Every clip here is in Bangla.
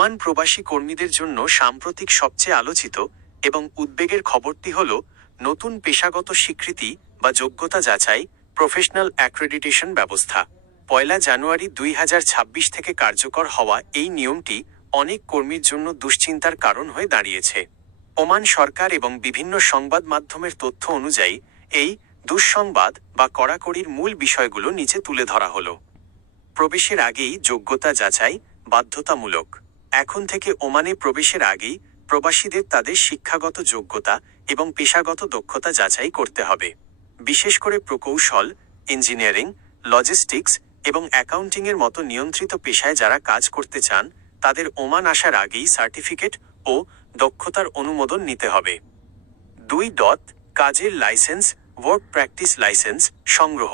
ওমান প্রবাসী কর্মীদের জন্য সাম্প্রতিক সবচেয়ে আলোচিত এবং উদ্বেগের খবরটি হল নতুন পেশাগত স্বীকৃতি বা যোগ্যতা যাচাই প্রফেশনাল অ্যাক্রেডিটেশন ব্যবস্থা। 1 জানুয়ারি 2026 থেকে কার্যকর হওয়া এই নিয়মটি অনেক কর্মীর জন্য দুশ্চিন্তার কারণ হয়ে দাঁড়িয়েছে। ওমান সরকার এবং বিভিন্ন সংবাদ মাধ্যমের তথ্য অনুযায়ী এই দুঃসংবাদ বা কড়াকড়ির মূল বিষয়গুলো নিচে তুলে ধরা হলো। প্রবেশের আগেই যোগ্যতা যাচাই বাধ্যতামূলক। এখন থেকে ওমানে প্রবেশের আগেই প্রবাসীদের তাদের শিক্ষাগত যোগ্যতা এবং পেশাগত দক্ষতা যাচাই করতে হবে। বিশেষ করে প্রকৌশল, ইঞ্জিনিয়ারিং, লজিস্টিক্স এবং অ্যাকাউন্টিংয়ের মতো নিয়ন্ত্রিত পেশায় যারা কাজ করতে চান তাদের ওমান আসার আগেই সার্টিফিকেট ও দক্ষতার অনুমোদন নিতে হবে। 2. কাজের লাইসেন্স ওয়ার্ক প্র্যাকটিস লাইসেন্স সংগ্রহ।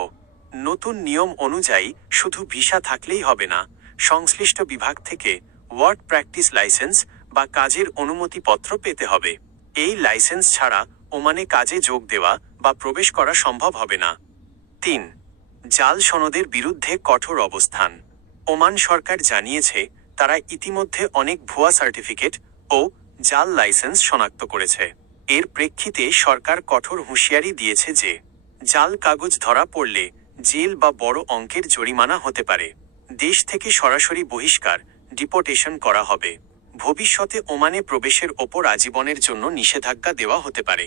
নতুন নিয়ম অনুযায়ী শুধু ভিসা থাকলেই হবে না, সংশ্লিষ্ট বিভাগ থেকে ওয়ার্ক প্র্যাকটিস লাইসেন্স বা কাজের অনুমতিপত্র পেতে হবে। এই লাইসেন্স ছাড়া ওমানে কাজে যোগ দেওয়া বা প্রবেশ করা সম্ভব হবে না। 3. জাল সনদের বিরুদ্ধে কঠোর অবস্থান। ওমান সরকার জানিয়েছে তারা ইতিমধ্যে অনেক ভুয়া সার্টিফিকেট ও জাল লাইসেন্স শনাক্ত করেছে। এর প্রেক্ষিতে সরকার কঠোর হুঁশিয়ারি দিয়েছে যে জাল কাগজ ধরা পড়লে জেল বা বড় অঙ্কের জরিমানা হতে পারে। দেশ থেকে সরাসরি বহিষ্কার ডিপোর্টেশন করা হবে। ভবিষ্যতে ওমানে প্রবেশের ওপর আজীবনের জন্য নিষেধাজ্ঞা দেওয়া হতে পারে।